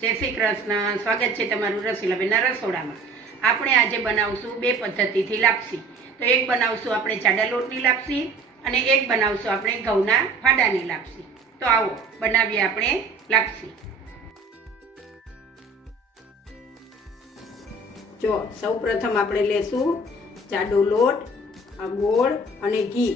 જય શ્રી કૃષ્ણ. સ્વાગત છે તમારું રસીલાબેનના રસોડામાં. આપણે આજે બનાવશું બે પદ્ધતિથી લાપસી. તો એક બનાવશું આપણે જાડા લોટની લાપસી અને એક બનાવશું આપણે ઘઉંના ફાડાની લાપસી. તો આવો, બનાવીએ આપણે લાપસી. જો સૌ પ્રથમ આપણે લેશું જાડો લોટ, ગોળ અને ઘી.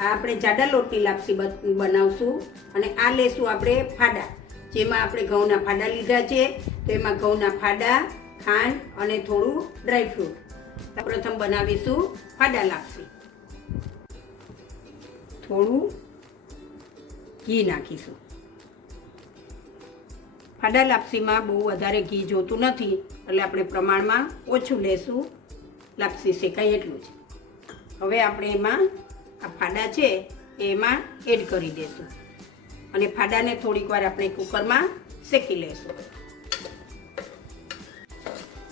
આ આપણે જાડા લોટની લાપસી બનાવશું અને આ લેશું આપણે ફાડા. જેમાં આપણે ઘઉંના ફાડા લીધા છે. તો એમાં ઘઉંના ફાડા, ખાંડ અને થોડું ડ્રાયફ્રૂટ પ્રથમ બનાવીશું ફાડા લાપસી. થોડું ઘી નાખીશું. ફાડા લાપસીમાં બહુ વધારે ઘી જોતું નથી, એટલે આપણે પ્રમાણમાં ઓછું લેશું. લાપસી શેકાય એટલું જ. હવે આપણે એમાં આ ફાડા છે એમાં એડ કરી દઈશું અને ફાડાને થોડીક વાર આપણે કુકરમાં શેકી લઈશું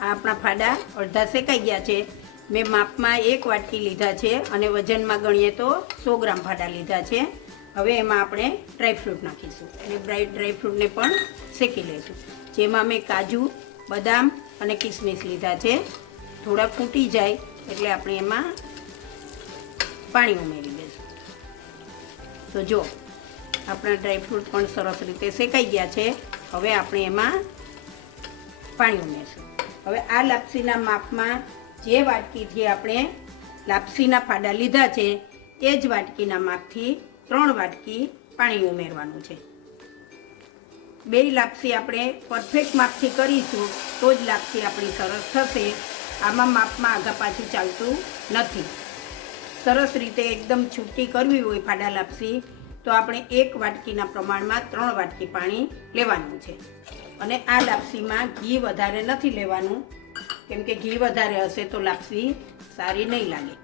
આ આપણા ફાડા અડધા શેકાઈ ગયા છે. મેં માપમાં એક વાટકી લીધા છે અને વજનમાં ગણીએ તો સો ગ્રામ ફાડા લીધા છે. હવે એમાં આપણે ડ્રાયફ્રૂટ નાખીશું અને ડ્રાય ડ્રાયફ્રૂટને પણ શેકી લઈશું જેમાં મેં કાજુ, બદામ અને કિસમિસ લીધા છે. થોડા ફૂટી જાય એટલે આપણે એમાં પાણી ઉમેરી દઈશું. તો જો આપણા ડ્રાયફ્રૂટ પણ સરસ રીતે શેકાઈ ગયા છે. હવે આપણે એમાં પાણી ઉમેરશું. હવે આ લાપસીના માપમાં જે વાટકીથી આપણે લાપસીના ફાડા લીધા છે એ જ વાટકીના માપથી ત્રણ વાટકી પાણી ઉમેરવાનું છે. બે લાપસી આપણે પરફેક્ટ માપથી કરીશું, તો જ લાપસી આપણી સરસ થશે. આમાં માપમાં આગા પાછું ચાલતું નથી. સરસ રીતે એકદમ છૂટી કરવી હોય ફાડા લાપસી તો આપણે એક વાટકીના પ્રમાણમાં ત્રણ વાટકી પાણી લેવાનું છે. અને આ લાપસીમાં ઘી વધારે નથી લેવાનું. કેમ કે ઘી વધારે હશે તો લાપસી સારી નહીં લાગે.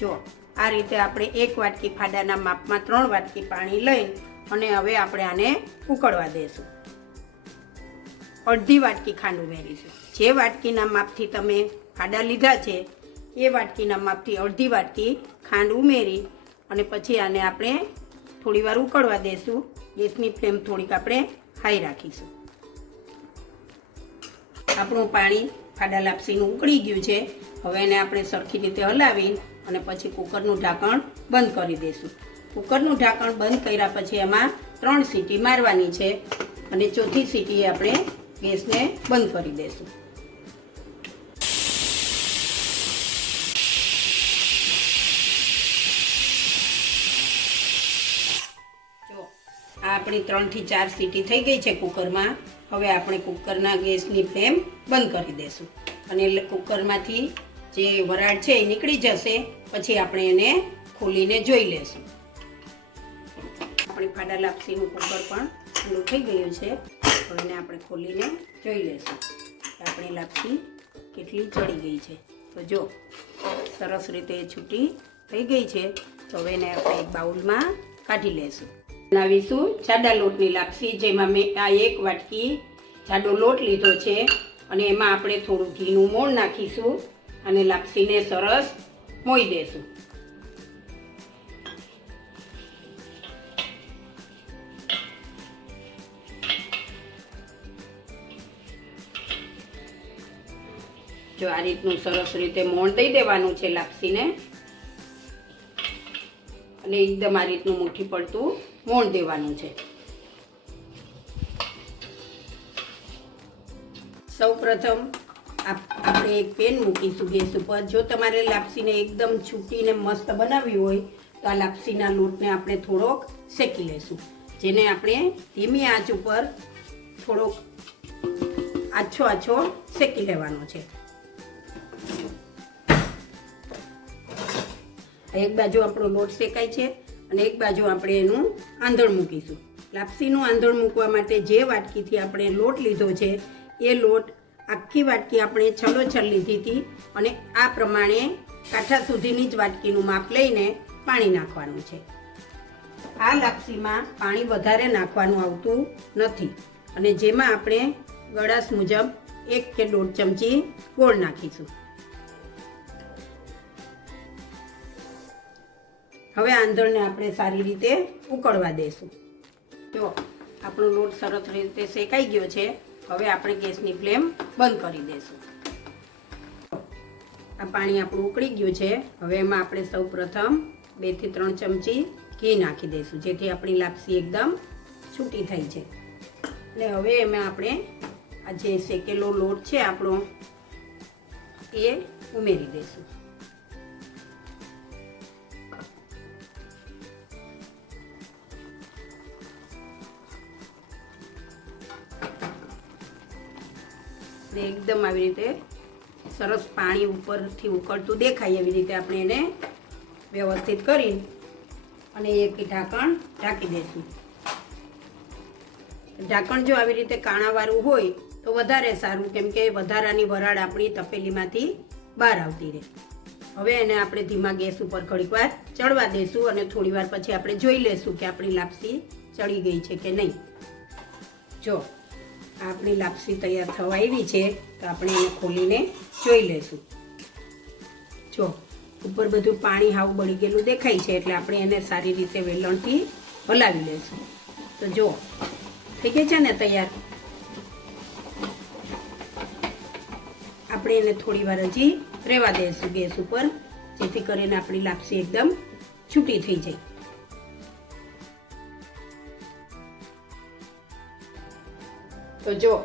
જો, આ રીતે આપણે એક વાટકી ફાડાના માપમાં ત્રણ વાટકી પાણી લઈ અને હવે આપણે આને ઉકળવા દઈશું અડધી વાટકી ખાંડ ઉમેરીશું જે વાટકીના માપથી તમે ફાડા લીધા છે, એ વાટકીના માપથી અડધી વાટકી ખાંડ ઉમેરી અને પછી આને આપણે થોડી વાર ઉકળવા દઈશું ગેસની ફ્લેમ થોડીક આપણે હાઈ રાખીશું. આપણું પાણી ફાડા લાપસીનું ઉકળી ગયું છે. હવે એને આપણે સરખી રીતે હલાવી અને પછી કુકરનું ઢાંકણ બંધ કરી દઈશું કુકરનું ઢાંકણ બંધ કર્યા પછી એમાં ત્રણ સીટી મારવાની છે અને ચોથી સીટીએ આપણે ગેસને બંધ કરી દઈશું આપણી ત્રણથી ચાર સીટી થઈ ગઈ છે કુકરમાં. હવે આપણે કુકરના ગેસની ફ્લેમ બંધ કરી દઈશું અને કુકરમાંથી જે વરાળ છે એ નીકળી જશે. પછી આપણે એને ખોલીને જોઈ લેશું. આપણી ફાડા લાપસીનું કુકર પણ ઠંડુ થઈ ગયું છે. તો એને આપણે ખોલીને જોઈ લેશું આપણી લાપસી કેટલી ચડી ગઈ છે. તો જો, સરસ રીતે છૂટી થઈ ગઈ છે. તો હવે એને આપણે એક બાઉલમાં કાઢી લેશું. બનાવીશું જાડા લોટની લાપસી, જેમાં મેં આ એક વાટકી જાડો લોટ લીધો છે. અને એમાં આપણે થોડું ઘીનું મોણ નાખીશું અને લાપસીને સરસ મોઈ દેશું. જો આ રીતનું સરસ રીતે મોણ દઈ દેવાનું છે લાપસીને. અને એકદમ આ રીતનું મુઠ્ઠી પડતું મોણ દેવાનું છે. સૌ પ્રથમ આપણે એક પેન મૂકીશું ગેસ ઉપર જો તમારે લાપસીને એકદમ છૂટીને મસ્ત બનાવવી હોય, તો આ લાપસીના લોટને આપણે થોડોક શેકી લઈશું જેને આપણે ધીમી આંચ ઉપર થોડોક આછો આછો શેકી લેવાનો છે. એક બાજુ આપણો લોટ શેકાય છે. અને એક બાજુ આપણે એનું આંધણ મૂકીશું. લાપસીનું આંધણ મૂકવા માટે જે વાટકીથી આપણે લોટ લીધો છે, એ લોટ આખી વાટકી આપણે છલોછલ લીધી હતી અને આ પ્રમાણે કાંઠા સુધીની જ વાટકીનું માપ લઈને પાણી નાખવાનું છે. આ લાપસીમાં પાણી વધારે નાખવાનું આવતું નથી અને જેમાં આપણે ગળાશ મુજબ એક કે દોઢ ચમચી ગોળ નાખીશું. હવે આંધણને આપણે સારી રીતે ઉકળવા દઈશું જો, આપણો લોટ સરસ રીતે શેકાઈ ગયો છે, હવે આપણે ગેસની ફ્લેમ બંધ કરી દઈશું આ પાણી આપણું ઉકળી ગયું છે, હવે એમાં આપણે સૌ પ્રથમ બેથી ત્રણ ચમચી ઘી નાખી દઈશું જેથી આપણી લાપસી એકદમ છૂટી થઈ છે અને હવે એમાં આપણે આ જે શેકેલો લોટ છે આપણો, એ ઉમેરી દઈશું એકદમ આવી રીતે સરસ પાણી ઉપરથી ઉકળતું દેખાય એવી રીતે આપણે એને વ્યવસ્થિત કરી અને એક ઢાંકણ ઢાંકી દઈશું. ઢાંકણ જો આવી રીતે કાણાવાળું હોય તો વધારે સારું, કેમ કે વધારાની વરાળ આપણી તપેલીમાંથી બહાર આવતી રહે. હવે એને આપણે ધીમા ગેસ ઉપર ઘડીક ચડવા દઈશું અને થોડી વાર પછી આપણે જોઈ લઈશું કે આપણી લાપસી ચડી ગઈ છે કે નહીં. જો આપણી લાપસી તૈયાર થવા આવી છે, તો આપણે એને ખોલીને જોઈ લઈશું. જો, ઉપર બધું પાણી હાવ બળી ગયેલું દેખાય છે, એટલે આપણે એને સારી રીતે વેલણથી હલાવી લઈશું. તો જો, થઈ ગઈ છે ને તૈયાર? આપણે એને થોડી વાર હજી રહેવા દઈશું ગેસ ઉપર, જેથી કરીને આપણી લાપસી એકદમ છૂટી થઈ જાય. તો જો,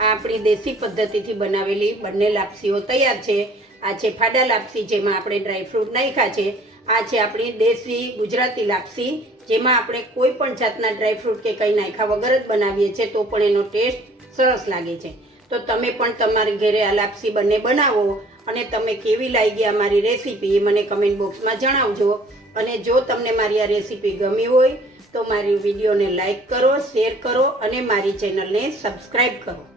આ આપણી દેશી પદ્ધતિથી બનાવેલી બંને લાપસીઓ તૈયાર છે. આ છે ફાડા લાપસી, જેમાં આપણે ડ્રાયફ્રૂટ નાખ્યા છે. આ છે આપણી દેશી ગુજરાતી લાપસી, જેમાં આપણે કોઈ પણ જાતના ડ્રાયફ્રૂટ કે કંઈ નાખ્યા વગર જ બનાવીએ છીએ, તો પણ એનો ટેસ્ટ સરસ લાગે છે. તો તમે પણ તમારી ઘરે આ લાપસી બંને બનાવો અને તમે કેવી લાગી અમારી રેસીપી એ મને કમેન્ટ બોક્સમાં જણાવજો. અને જો તમને મારી આ રેસીપી ગમી હોય તો મારી વિડીયોને લાઈક કરો શેર કરો અને મારી ચેનલને સબસ્ક્રાઈબ કરો.